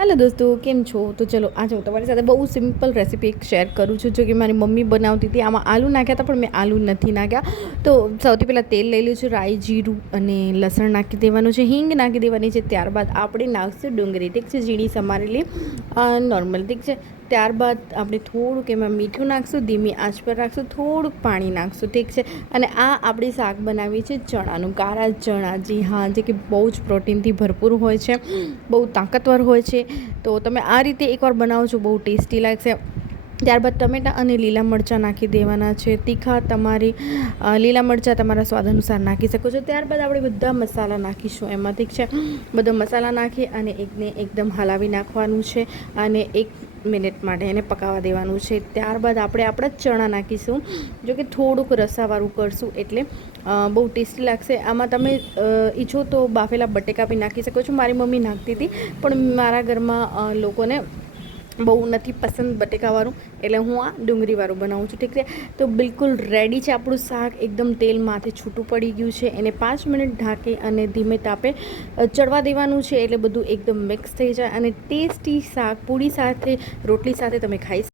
Hello दोस्तों केम छो। तो चलो आज हूँ तमारी साथे बहु सिम्पल रेसिपी एक शेर करूँ छूँ जो कि मारी मम्मी बनावती थी। आमां आलू नाख्या था पण मैं आलू नहीं नाख्या। तो सौथी पहला तेल लई लीधुं छे, राई जीरुं अने लसण नाखी देवानुं छे, हींग नाखी देवानी छे। त्यारबाद आपणे नाखशुं डુંગળી, ठीक छे, झीणी समारेली नॉर्मल, ठीक छे। त्यारबाद आपणे थोड़ुंक एमां मीठुं नाखशुं, धीमी आँच पर राखशुं, थोड़ुंक पाणी नाखशुं, ठीक छे। अने आ आपणी शाक बनावी छे चणानुं, काळा चणा, जी हाँ, जे कि बहु ज प्रोटीनथी भरपूर होय छे, बहु ताकतवर होय छे। तो तमे आ रीते एकवार बनावजो, बहु टेस्टी लागशे। त्यारबाद टमेटा अने लीला मरचां नाखी देवाना छे। तीखा तमारी लीला मरचां तमारा स्वाद अनुसार नाखी शको छो। त्यारबाद आपणे बधा मसाला नाखीशुं एमां, ठीक छे। बधा मसाला नाखी अने एकने एकदम हलावी नाखवानुं छे अने 1 मिनिट माटे एने पकावा देवानुं छे। त्यारबाद आपणे आपणा चणा नाखीशुं, जो कि थोड़ुंक रसावाळुं करशुं एटले बहु टेस्टी लागशे। आमां તમે ઈચ્છો તો બાફેલા બટેકા બી નાખી શકો છો। મારી મમ્મી નાખતી હતી પણ મારા ઘરમાં લોકોને બહુ નથી પસંદ બટેકાવાળું, એટલે હું આ ડુંગળીવાળું બનાવું છું, ઠીક છે। તો બિલકુલ રેડી છે આપણું શાક, એકદમ તેલ માથે છૂટું પડી ગયું છે। એને 5 મિનિટ ઢાંકી અને ધીમે તાપે ચડવા દેવાનું છે, એટલે બધું એકદમ મિક્સ થઈ જાય અને ટેસ્ટી શાક પૂરી સાથે, રોટલી સાથે તમે ખાઈ